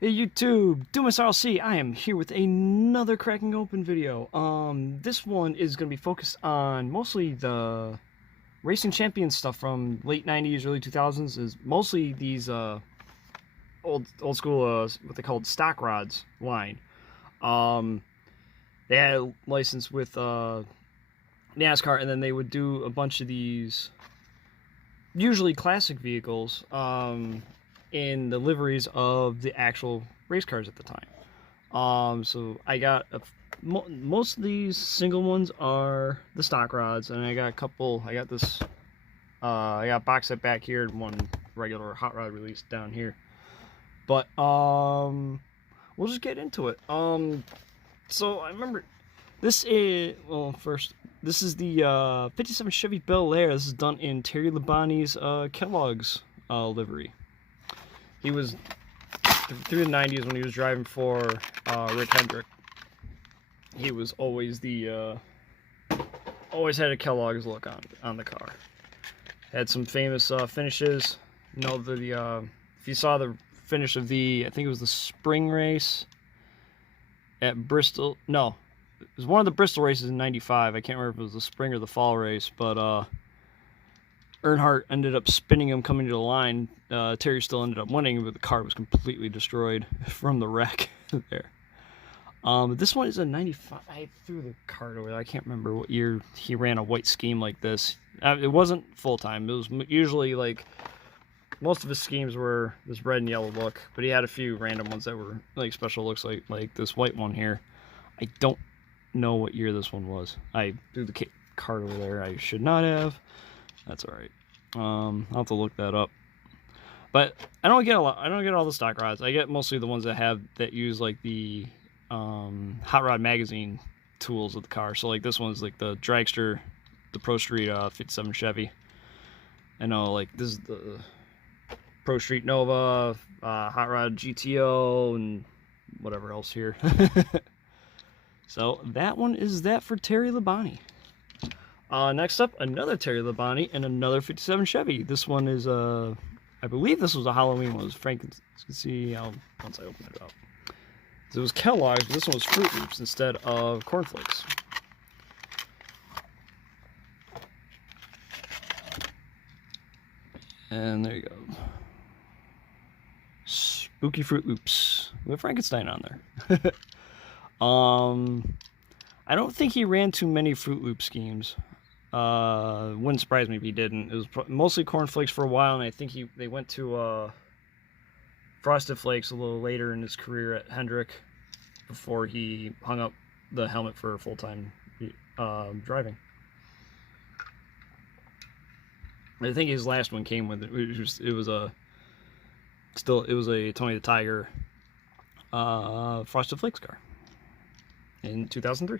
Hey YouTube, DoomsRLC. I am here with another cracking open video. This one is going to be focused on mostly the racing champion stuff from late 90s, early 2000s. Is mostly these old school what they called stock rods line. They had a license with NASCAR, and then they would do a bunch of these, usually classic vehicles. In the liveries of the actual race cars at the time. So I got most of these single ones are the stock rods, and I got a couple. I got this. I got a box set back here and one regular hot rod release down here. But we'll just get into it. So I remember this is first. This is the 57 Chevy Bel Air. This is done in Terry Labonte's Kellogg's livery. He was, through the 90s when he was driving for Rick Hendrick, he was always always had a Kellogg's look on the car. Had some famous finishes. You know, if you saw the finish of I think it was the spring race at Bristol. No, it was one of the Bristol races in '95. I can't remember if it was the spring or the fall race, but Earnhardt ended up spinning him coming to the line. Terry still ended up winning, but the car was completely destroyed from the wreck there. This one is a 95. I threw the card away. I can't remember what year he ran a white scheme like this. It wasn't full-time. It was usually like, most of his schemes were this red and yellow look, but he had a few random ones that were like special looks, like this white one here. I don't know what year this one was. I threw the card over there. I should not have. That's all right. I'll have to look that up. But I don't get all the stock rods. I get mostly the ones that use like the Hot Rod Magazine tools of the car. So like this one's like the Dragster, the Pro Street 57 Chevy. I know, like this is the Pro Street Nova, Hot Rod GTO, and whatever else here. So that one is that for Terry Labonte. Next up, another Terry Labonte and another 57 Chevy. This one is I believe this was a Halloween one. It was Frankenstein. You can see once I open it up. So it was Kellogg's, but this one was Fruit Loops instead of cornflakes. And there you go. Spooky Fruit Loops with Frankenstein on there. I don't think he ran too many Fruit Loop schemes. Wouldn't surprise me if he didn't. It was mostly cornflakes for a while, and I think they went to Frosted Flakes a little later in his career at Hendrick before he hung up the helmet for full-time driving. I think his last one came with it. It was a Tony the Tiger Frosted Flakes car in 2003.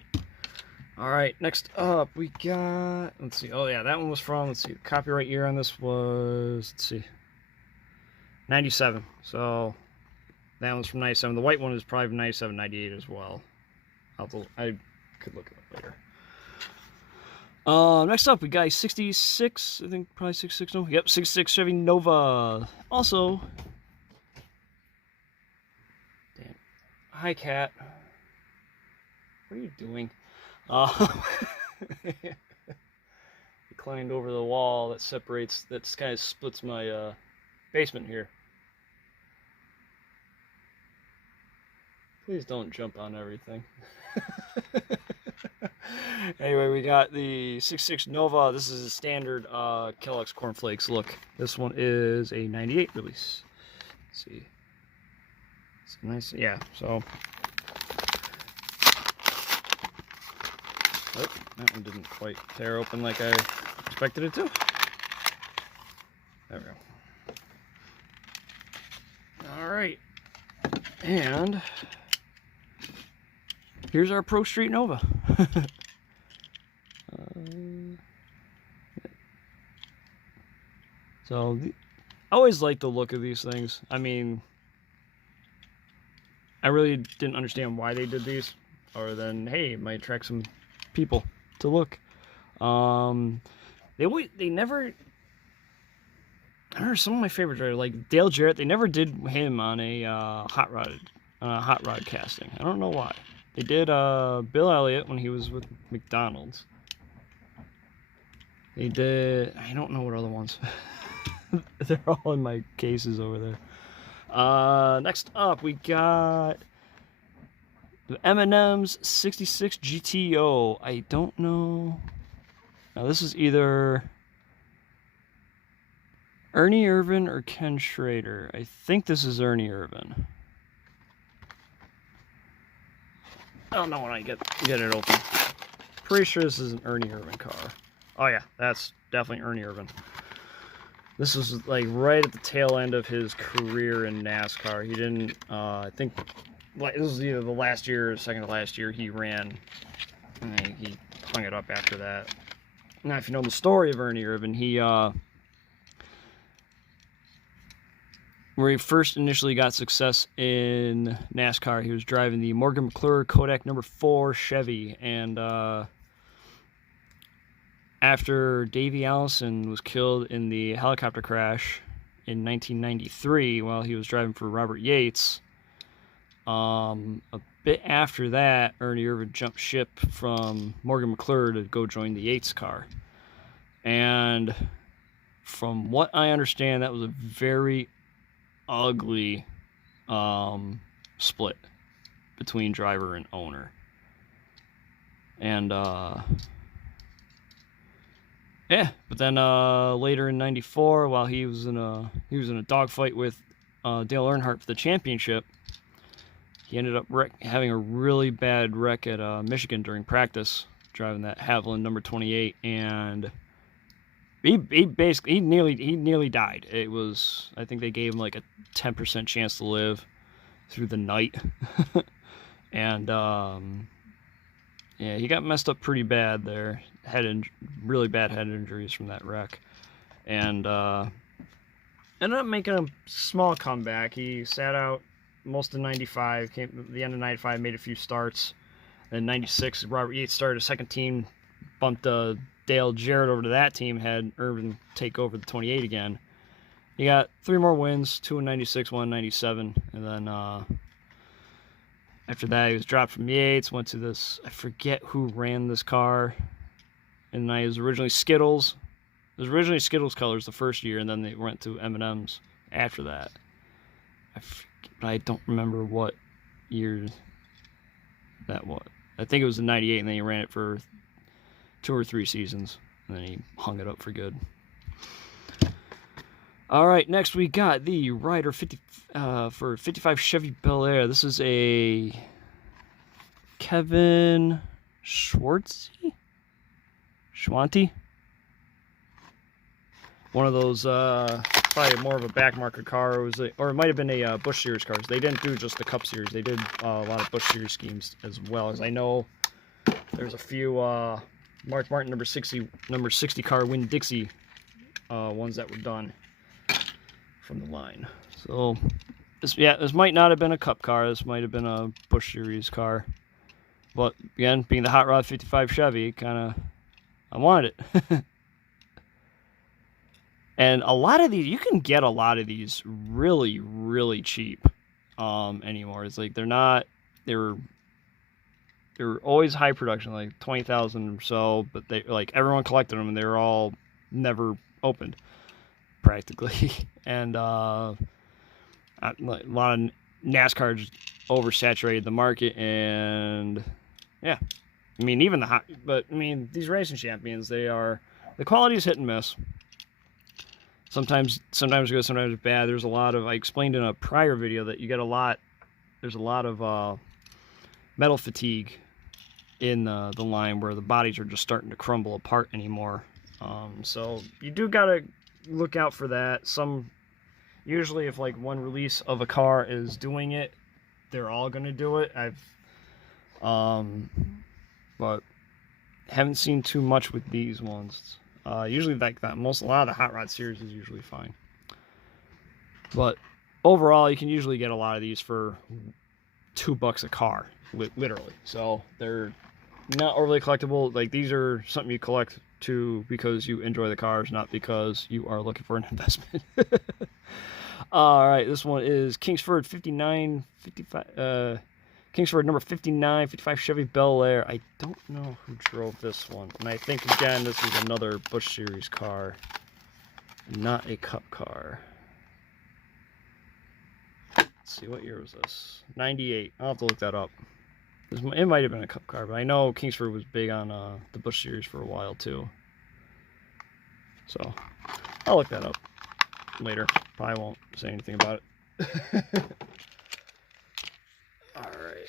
All right, next up we got, let's see, oh yeah, that one was from, let's see, the copyright year on this was, let's see, 97. So that one's from 97. The white one is probably 97, 98 as well. I could look it up later. Next up we got a 66, I think probably 66, no, yep, 66 Chevy Nova. Also, damn, hi cat, what are you doing? He climbed over the wall that kind of splits my basement here. Please don't jump on everything. Anyway, we got the 66 Nova. This is a standard Kellogg's cornflakes look. This one is a 98 release. Let's see. It's nice, yeah, so. Oh, that one didn't quite tear open like I expected it to. There we go. Alright. And here's our Pro Street Nova. So, I always like the look of these things. I mean, I really didn't understand why they did these, other than, hey, it might attract some people to look. They never I remember some of my favorite drivers, like Dale Jarrett. They never did him on a hot rod casting. I don't know why. They did Bill Elliott when he was with McDonald's. They did. I don't know what other ones. They're all in my cases over there. Next up, we got the M&M's 66 GTO. I don't know. Now this is either Ernie Irvan or Ken Schrader. I think this is Ernie Irvan. I don't know when I get it open. Pretty sure this is an Ernie Irvan car. Oh yeah, that's definitely Ernie Irvan. This was like right at the tail end of his career in NASCAR. He didn't, I think, this was either the last year or second to last year he ran. And he hung it up after that. Now, if you know the story of Ernie Irvan, where he first initially got success in NASCAR, he was driving the Morgan McClure Kodak No. 4 Chevy, and after Davey Allison was killed in the helicopter crash in 1993 while he was driving for Robert Yates, a bit after that, Ernie Irvan jumped ship from Morgan McClure to go join the Yates car. And from what I understand, that was a very ugly split between driver and owner. And yeah, but then later in '94, while he was in a dogfight with Dale Earnhardt for the championship, he ended up having a really bad wreck at Michigan during practice, driving that Haviland number 28, and he nearly died. It was, I think they gave him like a 10% chance to live through the night, and yeah, he got messed up pretty bad there. Really bad head injuries from that wreck, and ended up making a small comeback. He sat out most of '95, came at the end of '95, made a few starts. Then '96, Robert Yates started a second team, bumped Dale Jarrett over to that team, had Irvan take over the 28 again. He got 3 more wins, 2 in '96, 1 in '97, and then after that he was dropped from Yates, went to this, I forget who ran this car, and it was originally Skittles. It was originally Skittles colors the first year, and then they went to M&M's after that. I don't remember what year that was. I think it was in '98, and then he ran it for 2 or 3 seasons, and then he hung it up for good. All right, next we got the Ryder 50 for 55 Chevy Bel Air. This is a Kevin Schwanty, one of those probably more of a back market car. Or it might have been a Busch Series cars. They didn't do just the Cup Series. They did a lot of Busch Series schemes as well. As I know, there's a few Mark Martin number 60 car Winn-Dixie ones that were done from the line. So this might not have been a Cup car. This might have been a Busch Series car. But again, being the Hot Rod 55 Chevy, I wanted it. And a lot of these, you can get a lot of these really, really cheap anymore. It's like they were always high production, like 20,000 or so, but they, like, everyone collected them, and they were all never opened, practically. And a lot of NASCAR just oversaturated the market, and yeah, I mean, even these racing champions, the quality is hit and miss. Sometimes good, sometimes bad. There's a lot of, I explained in a prior video that there's a lot of metal fatigue in the line, where the bodies are just starting to crumble apart anymore. So you do gotta look out for that. Usually if like one release of a car is doing it, they're all gonna do it. But haven't seen too much with these ones. Usually like that, a lot of the Hot Rod series is usually fine. But overall, you can usually get a lot of these for $2 a car, literally. So they're not overly collectible. Like, these are something you collect to because you enjoy the cars, not because you are looking for an investment. All right, this one is Kingsford 5955. Kingsford number 5955 Chevy Bel Air. I don't know who drove this one, and I think again this is another Busch Series car, not a Cup car. Let's see, what year was this? 98. I'll have to look that up. It might have been a Cup car, but I know Kingsford was big on the Busch Series for a while too. So I'll look that up later. Probably won't say anything about it. All right.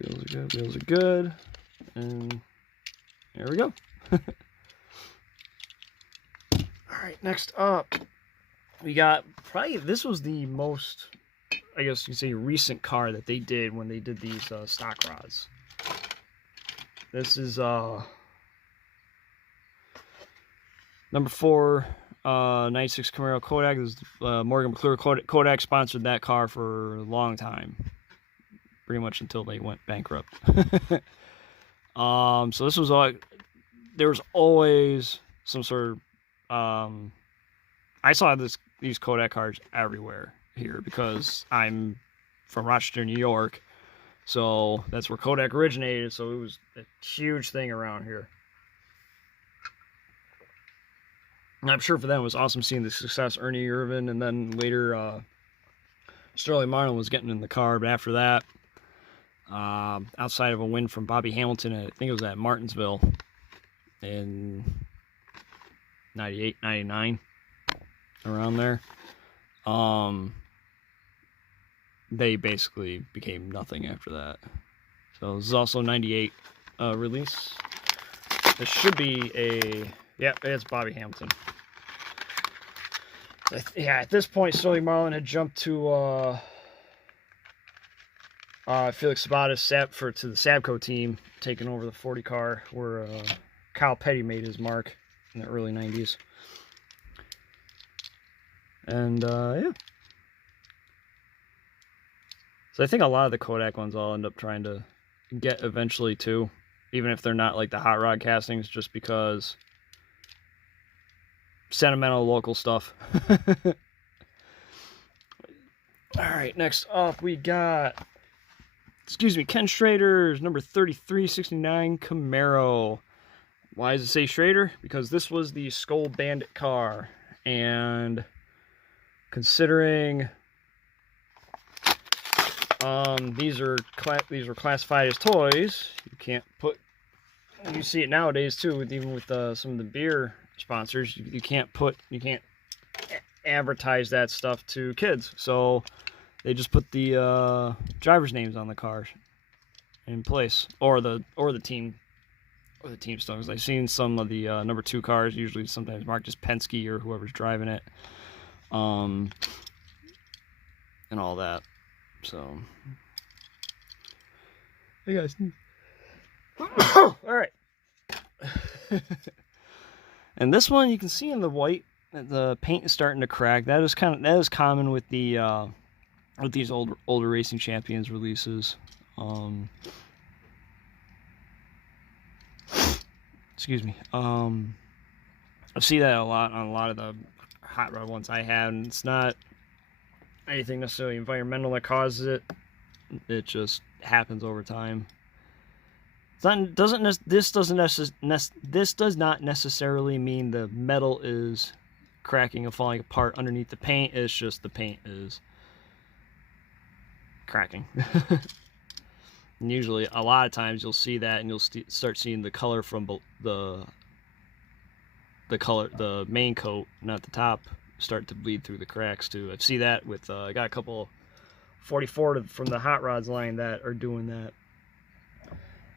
Wheels are good. Wheels are good. And there we go. All right. Next up, we got probably this was the most, I guess you could say, recent car that they did when they did these stock rods. This is number 4. 96 Camaro Kodak. This is, Morgan McClure Kodak sponsored that car for a long time, pretty much until they went bankrupt. So this was all. There was always some sort of. I saw these Kodak cars everywhere here because I'm from Rochester, New York, so that's where Kodak originated. So it was a huge thing around here. And I'm sure for them it was awesome seeing the success Ernie Irvin, and then later Sterling Marlin was getting in the car. But after that, outside of a win from Bobby Hamilton, I think it was at Martinsville in 98, 99, around there, they basically became nothing after that. So this is also 98 release. This should be a, yeah, it's Bobby Hamilton. Yeah, at this point, Sterling Marlin had jumped to Felix Sabates to the Sabco team, taking over the 40 car, where Kyle Petty made his mark in the early 90s. And yeah. So I think a lot of the Kodak ones I'll end up trying to get eventually too, even if they're not like the hot rod castings, just because sentimental local stuff. Alright, next up we got, Ken Schrader's number 3369 Camaro. Why does it say Schrader? Because this was the Skull Bandit car, and considering these were classified as toys, you can't put, you see it nowadays too, even with some of the beer sponsors, you can't advertise that stuff to kids, so they just put the drivers' names on the cars in place, or the team stuff. I've seen some of the number 2 cars, usually sometimes marked as Penske or whoever's driving it, and all that. So, hey guys. All right. And this one, you can see in the white that the paint is starting to crack. That is common with the with these older Racing Champions releases. Excuse me. I see that a lot on a lot of the hot rod ones I have, and it's not anything necessarily environmental that causes it. It just happens over time. This does not necessarily mean the metal is cracking and falling apart underneath the paint. It's just the paint is cracking. And usually, a lot of times, you'll see that, and you'll start seeing the color from the main coat, not the top, start to bleed through the cracks too. I see that with I got a couple 44 from the Hot Rods line that are doing that.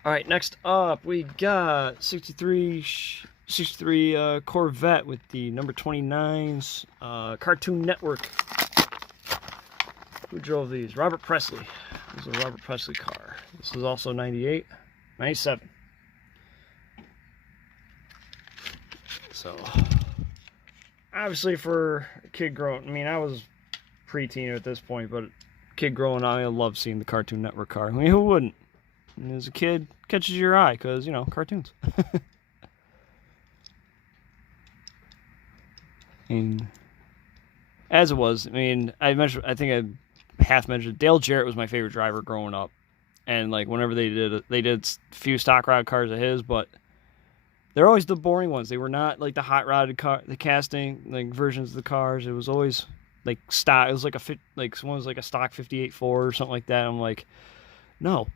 All right, next up we got 63 Corvette with the number 29s, Cartoon Network. Who drove these? Robert Presley. This is a Robert Presley car. This is also 98, 97. So, obviously for a kid growing, I mean, I was preteen at this point, but kid growing up, I love seeing the Cartoon Network car. I mean, who wouldn't? And as a kid, catches your eye because, you know, cartoons. And as it was, I mean, I think I half mentioned Dale Jarrett was my favorite driver growing up. And like whenever they did a few stock rod cars of his, but they're always the boring ones. They were not like the hot rodded car, the casting like versions of the cars. It was always like stock. It was like one was like a stock 58 Ford or something like that. I'm like, no.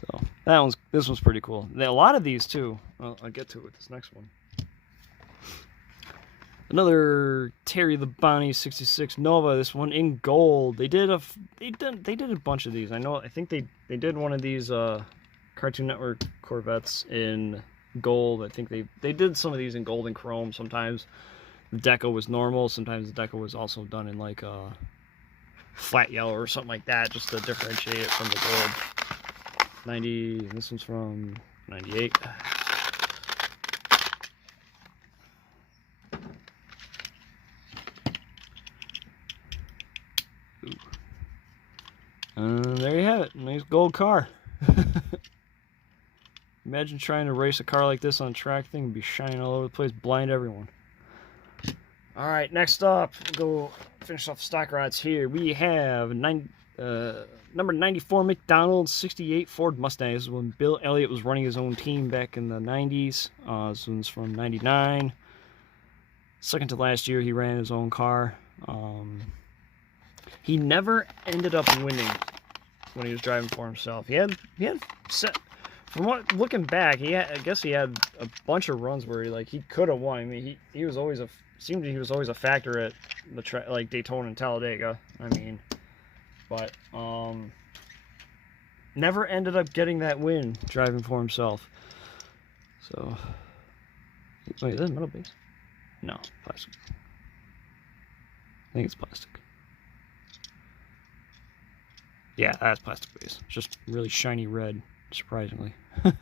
So this one's pretty cool. A lot of these too. I'll get to it with this next one. Another Terry Labonte 66 Nova. This one in gold. They did a bunch of these. I think they did one of these Cartoon Network Corvettes in gold. I think they did some of these in gold and chrome. Sometimes the deco was normal. Sometimes the deco was also done in like flat yellow or something like that, just to differentiate it from the gold. 90. This one's from 98. There you have it. Nice gold car. Imagine trying to race a car like this on a track. Thing would be shining all over the place, blind everyone. Alright, next up, we'll go finish off the stock rods here. We have number 94 McDonald's 68 Ford Mustang. This is when Bill Elliott was running his own team back in the 90s. This one's from 99. Second to last year, he ran his own car. He never ended up winning when he was driving for himself. He had set, from what looking back, I guess he had a bunch of runs where he could have won. I mean, he was always he was always a factor at the like Daytona and Talladega. I mean, but never ended up getting that win driving for himself. So wait, is that metal base? No, plastic. I think it's plastic. Yeah, that's plastic base. It's just really shiny red, surprisingly. So,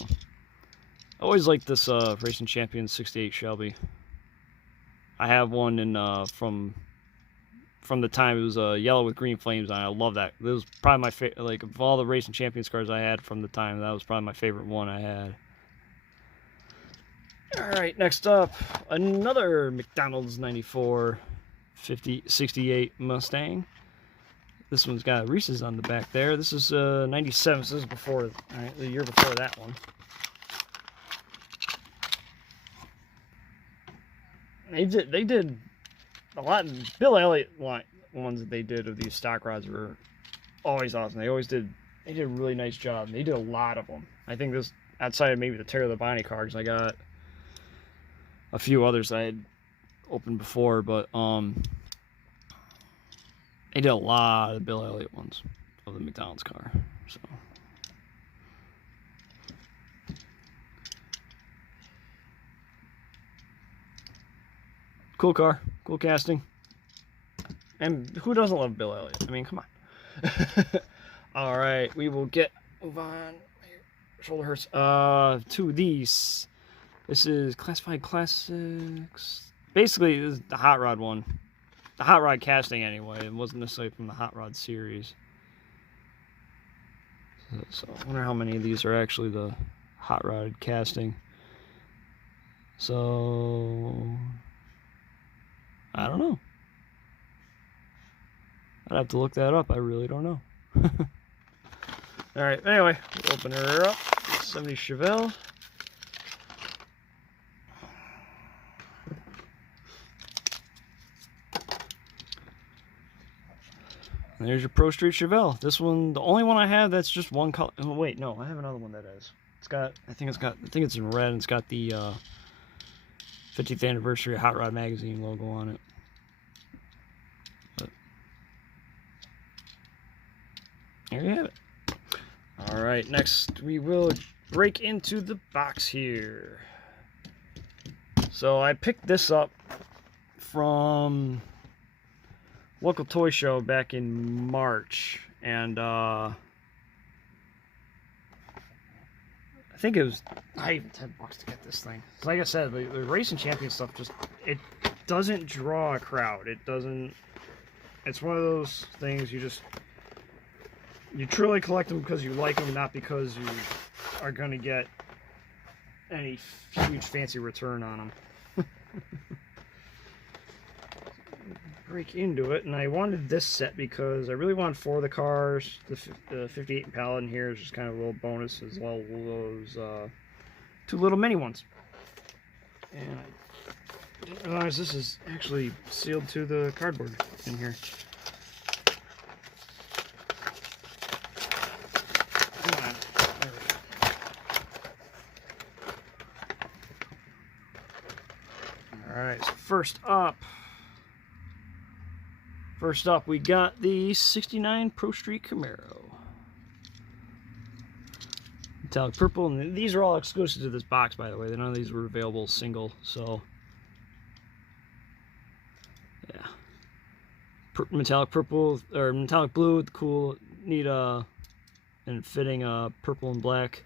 I always liked this Racing Champion 68 Shelby. I have one in from the time it was yellow with green flames on it. I love that. It was probably my favorite. Like of all the Racing Champions cars I had from the time, that was probably my favorite one I had. All right, next up, another McDonald's 94 68 Mustang. This one's got Reese's on the back there. This is 97, so this is before, right, the year before that one. They did a lot. Bill Elliott ones that they did of these stock rods were always awesome. They did a really nice job. They did a lot of them. I think this, outside of maybe the Terry Labonte cars, I got a few others I had opened before, but they did a lot of Bill Elliott ones of the McDonald's car. So cool car, cool casting. And who doesn't love Bill Elliott? I mean, come on. All right, we will move on. Shoulder hurts. To these. This is Classified Classics. Basically, this is the hot rod one. The hot rod casting, anyway. It wasn't necessarily from the hot rod series. So I wonder how many of these are actually the hot rod casting. So I don't know. I'd have to look that up. I really don't know. All right. Anyway, we'll open her up. 70 Chevelle. And there's your Pro Street Chevelle. This one, the only one I have that's just one color. Oh, wait, no, I have another one that is. I think it's in red, and it's got the 50th anniversary Hot Rod Magazine logo on it. But there you have it. All right, next we will break into the box here. So I picked this up from local toy show back in March, and I think it was not even $10 to get this thing. Like I said, the Racing Champion stuff it doesn't draw a crowd. It doesn't. it's one of those things you truly collect them because you like them, not because you are going to get any huge fancy return on them. Break into it, and I wanted this set because I really want 4 of the cars. The 58 Impala in here is just kind of a little bonus, as well as those 2 little mini ones. And I didn't realize this is actually sealed to the cardboard in here. Come on. There we go. Alright, so first up, we got the '69 Pro Street Camaro. Metallic purple, and these are all exclusive to this box, by the way. None of these were available single, so yeah. Metallic purple, or metallic blue with cool, neat, and fitting purple and black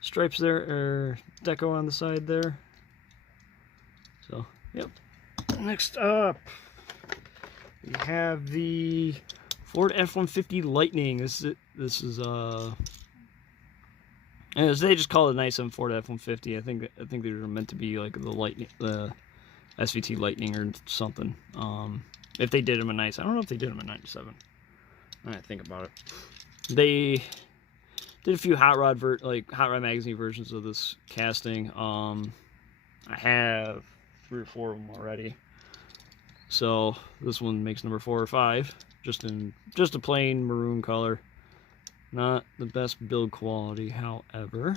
stripes there, or deco on the side there. So, yep. Next up, we have the Ford F-150 Lightning. This is as they just call it nice on Ford F-150. I think they were meant to be like the SVT Lightning or something. If they did them a nice, I don't know if they did them in '97. I think about it. They did a few Hot Rod magazine versions of this casting. I have 3 or 4 of them already. So this one makes number 4 or 5, just a plain maroon color. Not the best build quality, however.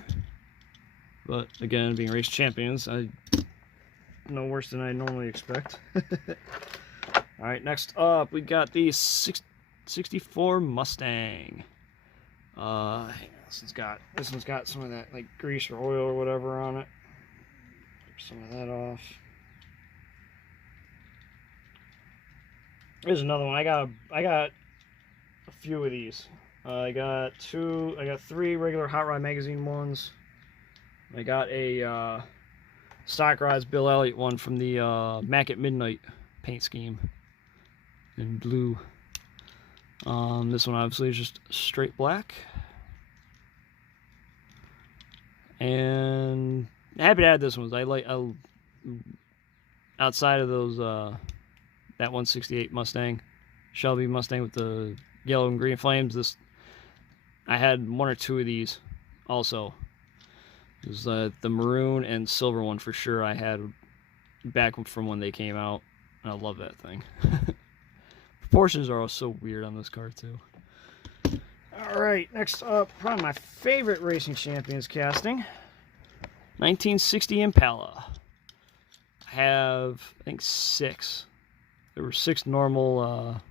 But again, being race champions, no worse than I normally expect. All right, next up we got the '64 Mustang. This one's got some of that like grease or oil or whatever on it. Take some of that off. Here's another one. I got a few of these. I got 3 regular Hot Rod magazine ones. I got a Stock Rods Bill Elliott one from the Mac at Midnight paint scheme in blue. This one obviously is just straight black. And happy to add this one. I outside of those that 168 Mustang, Shelby Mustang with the yellow and green flames. I had 1 or 2 of these also. It was the maroon and silver one for sure I had back from when they came out. And I love that thing. Proportions are also weird on this car too. Alright, next up, probably my favorite Racing Champions casting. 1960 Impala. I have, I think, 6. There were 6 normal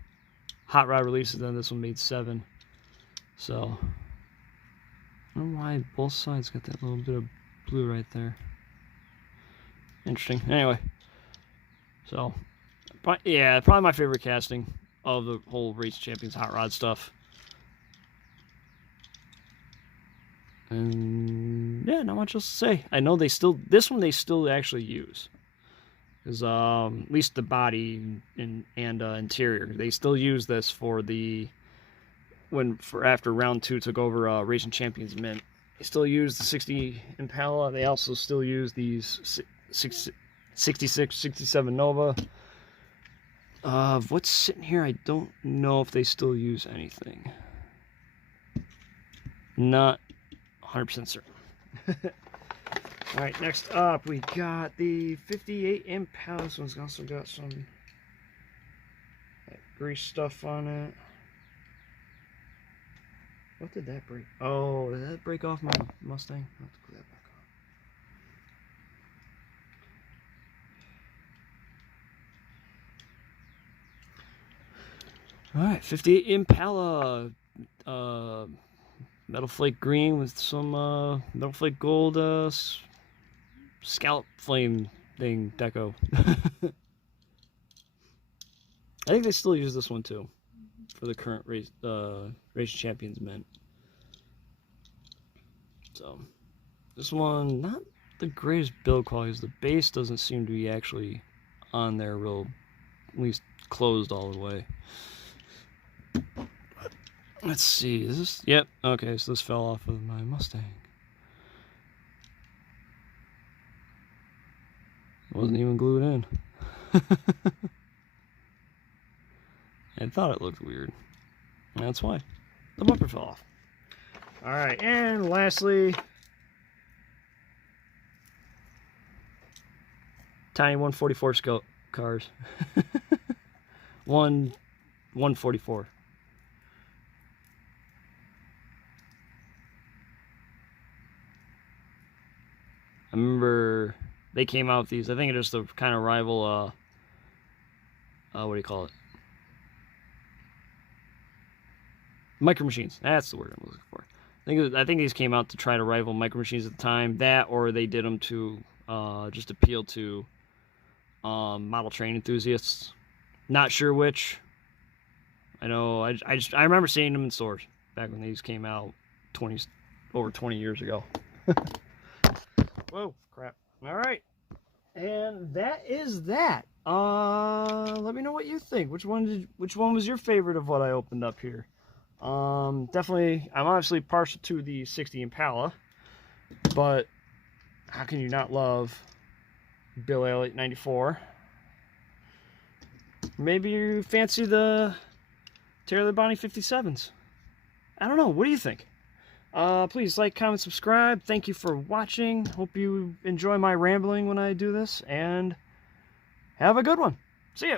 Hot Rod releases, then this one made 7. So, I don't know why both sides got that little bit of blue right there. Interesting. Anyway, so, yeah, probably my favorite casting of the whole Race Champions Hot Rod stuff. And yeah, not much else to say. I know this one they still actually use. Because at least the body and interior, they still use this for after round 2 took over Racing Champions Mint. They still use the 60 Impala. They also still use these 66, 67 Nova. What's sitting here, I don't know if they still use anything. Not 100% certain. Alright, next up we got the 58 Impala. This one's also got some grease stuff on it. What did that break? Oh, did that break off my Mustang? I'll have to put that back on. Alright, 58 Impala. Metal flake green with some metal flake gold scallop flame thing deco. I think they still use this one too for the current race champions mint. So this one, not the greatest build quality. The base doesn't seem to be actually on there real, at least closed all the way. Let's see, is this, yep, okay, so this fell off of my Mustang. It wasn't even glued in. I thought it looked weird. That's why. The bumper fell off. Alright, and lastly, tiny 144 cars. 144. I remember they came out with these. I think it's just a kind of rival, what do you call it? Micro Machines. That's the word I'm looking for. I think these came out to try to rival Micro Machines at the time. That, or they did them to just appeal to model train enthusiasts. Not sure which. I know. I remember seeing them in stores back when these came out over 20 years ago. Whoa, crap. All right. And that is that. Let me know what you think. Which one was your favorite of what I opened up here? Definitely, I'm obviously partial to the 60 Impala, but how can you not love Bill Elliott 94? Maybe you fancy the Taylor Bonnie 57s. I don't know. What do you think? Please like, comment, subscribe. Thank you for watching. Hope you enjoy my rambling when I do this, and have a good one. See ya.